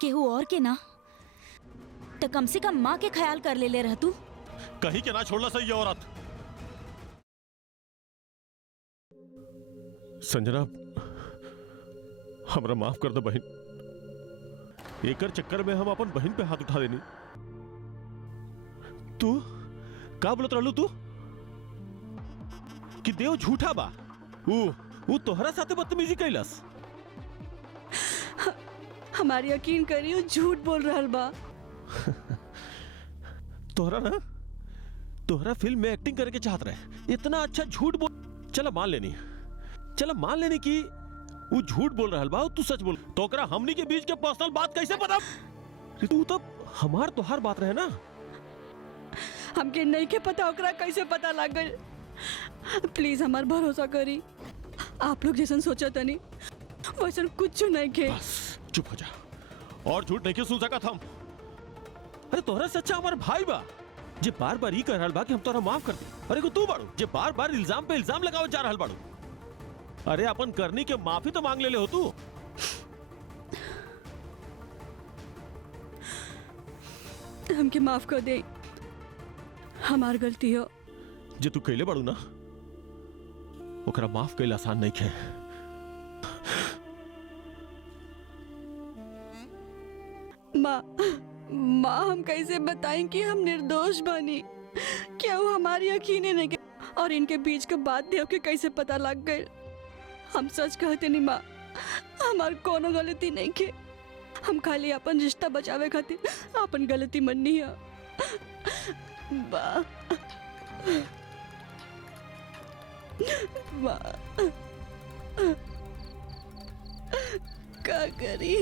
केहू और के ना तो कम से कम माँ के ख्याल कर ले रह तू। कहीं के ना छोड़ला सही औरत। संजना, हमरा माफ कर दे बहन। एकर चक्कर में हम अपन बहन पे हाथ उठा देनी। तू का बोलत रहलू तू कि देव झूठा बा? वो तोहरा साथे बदतमीजी कैलस। हमारी यकीन करियो, झूठ बोल रहल बा। तोहरा फिल्म में एक्टिंग करके चाहत रहे, इतना अच्छा झूठ बोल। चला मान लेनी कि वो झूठ बोल रहल बा, तू सच बोल। तो ओकरा हमनी के बीच के पर्सनल बात कैसे पता? तू तो हमार तोहार बात रहे ना। हमके नहीं के पता ओकरा कैसे पता लग गई। प्लीज हमार भरोसा करी। आप लोग जैसन सोचा तनी वैसन कुछ नहीं के। बस चुप हो जा और झूठ नहीं के सुन सकत हम। अरे तोहरा सच्चा हमार भाई बा जे बार बार ही कह रहल बा कि हम तोहरा माफ कर दी। अरे को तू बाड़ू जे बार बार इल्जाम पे इल्जाम लगावे जा रहल बाड़ू। अरे अपन करनी के माफी तो मांग ले हो तू। हमके माफ कर दे, हमार गलती हो। जे तू कैले बाड़ू ना ओकरा माफ कैल आसान नहीं है। माँ हम कैसे बताएं कि हम निर्दोष बनी? क्या वो हमारी यकीन ही नहीं के? और इनके बीच का बात देव के कैसे पता लग गई? हम सच कहते नहीं माँ, हमार कोनो गलती नहीं के। हम खाली अपन रिश्ता बचावे खातिर अपन गलती मननी है। माँ का करी?